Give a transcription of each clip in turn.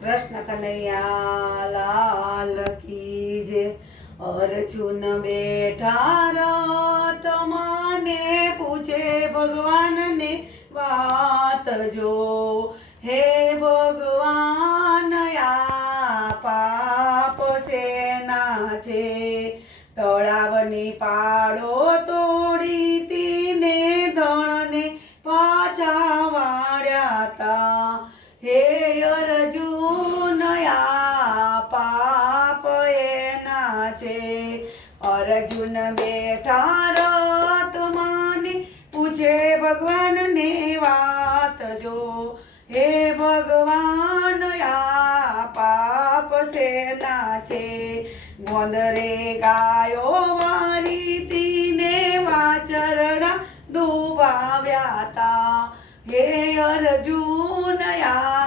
કૃષ્ણ કનૈયા લાલ કી જે અર્જુન બેઠા રત મને પૂછે ભગવાનને વાત જો. હે ભગવાન પાપ સેના છે. તળાવની પાડો તોડી તીને ધણને પાછા વાળ્યા તા. હે છે. અર્જુન બેઠા રત માને પૂછે ભગવાનને વાત જો. હે ભગવાન, આ પાપ સેના છે. ગોંદરે ગાયો વારી તીને વાચરડા દુબાવ્યા તા. હે અર્જુન, આ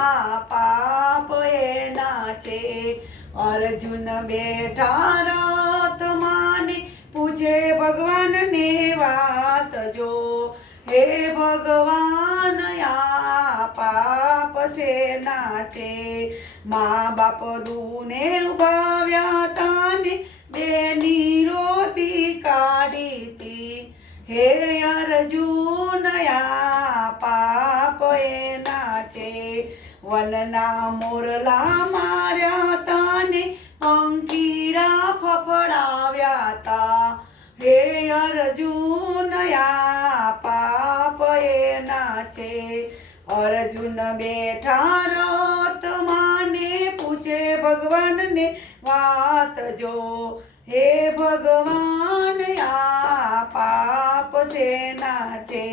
અર્જુન બેઠા રાતમાને પૂછે ભગવાનને વાત જો. હે ભગવાન, આ પાપ સેના નાચે. મા બાપ દૂને ઉભાવ્યા તાને બેની રોતી કાઢી તી હે અર્જુન, આ પાપ એ નાચે. વનના મોરલા ફફડાવ્યા તા હે અર્જુન, આ પાપ એના છે અર્જુન બેઠા રત માને પૂછે ભગવાનને વાત જો. હે ભગવાન, આ પાપ સેના છે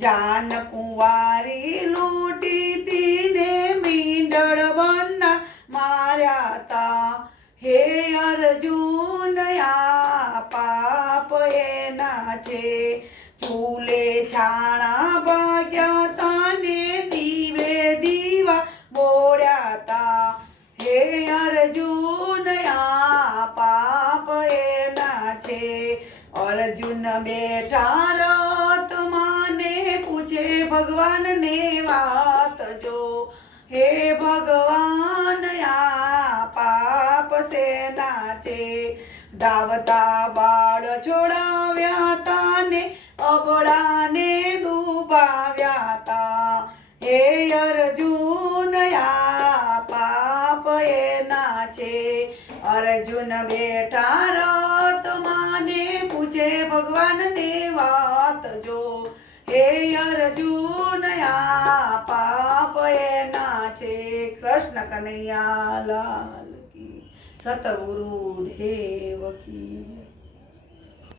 જાન કુંવારી લૂંટી તીને મીંડળ બન્ના માર્યા તા હે અર્જુન આ પાપ એના છે ચૂલે છાણા ભાગ્યા તાને દીવે દીવા બોળ્યા તા હે અર્જુન આ પાપ એના છે અર્જુન બેઠા રત માને પૂછે ભગવાનને વાત જો. હે ભગવાન આ સેના છે ધાવતા બાળ છોડાવ્યા તાને અબળાને ડૂબાવ્યા તા હે અર્જુન, આ પાપ એના છે અર્જુન બેઠા રત માને પૂછે ભગવાનને વાત જો. હે અર્જુન, આ પાપ એના છે કૃષ્ણ કનૈયા, લાલ. કી સતગુરુ દેવ કી જય.